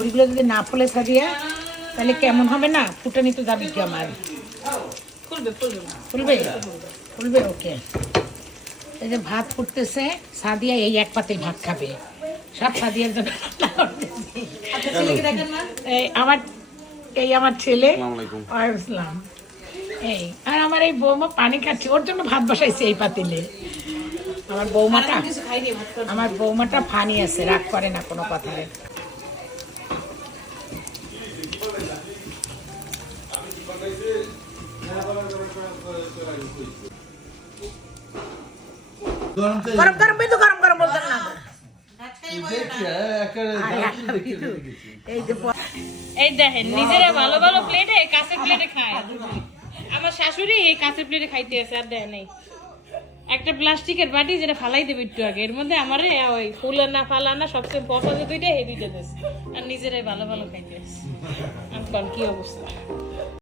ওইগুলো যদি না ফলে সাদিয়া তাহলে কেমন হবে না? ফুটানি তো যাবে কি আমার? ফুলবে ফুলবে ওকে। এই যে ভাত ফুটতেছে সাদিয়া এই এক পাতে ভাত খাবে। সব সাদিয়ার জন্য এই আমার এই আমার ছেলে আসসালামু আলাইকুম। এই আর আমার এই বৌমা পানি খাচ্ছে ওর জন্য ভাত বসাইছে এই পাতিলে। আমার বৌমাটা আমার বৌমাটা ফানি আছে রাগ করে না কোনো কথায়। গরম গরম গরম বিন্দু গরম গরম বলতেন না। দেখি, একেবারে দারুণ দেখে রেখেছি। এই যে দেখেন নিজেরা ভালো ভালো প্লেটে কাঁচের প্লেটে খায়। আমার শাশুড়ি এই কাঁচের প্লেটে খাইতে আছে আর দেয় নেই। একটা প্লাস্টিকের বাটি যেটা ফালাই দেবে একটু আগে এর মধ্যে আমার ওই ফুলানা ফালানা সবচেয়ে পছন্দ দুইটা এই দুইটা দেশ আর নিজেরাই ভালো ভালো খাইতে আছে। কোন কি অবস্থা?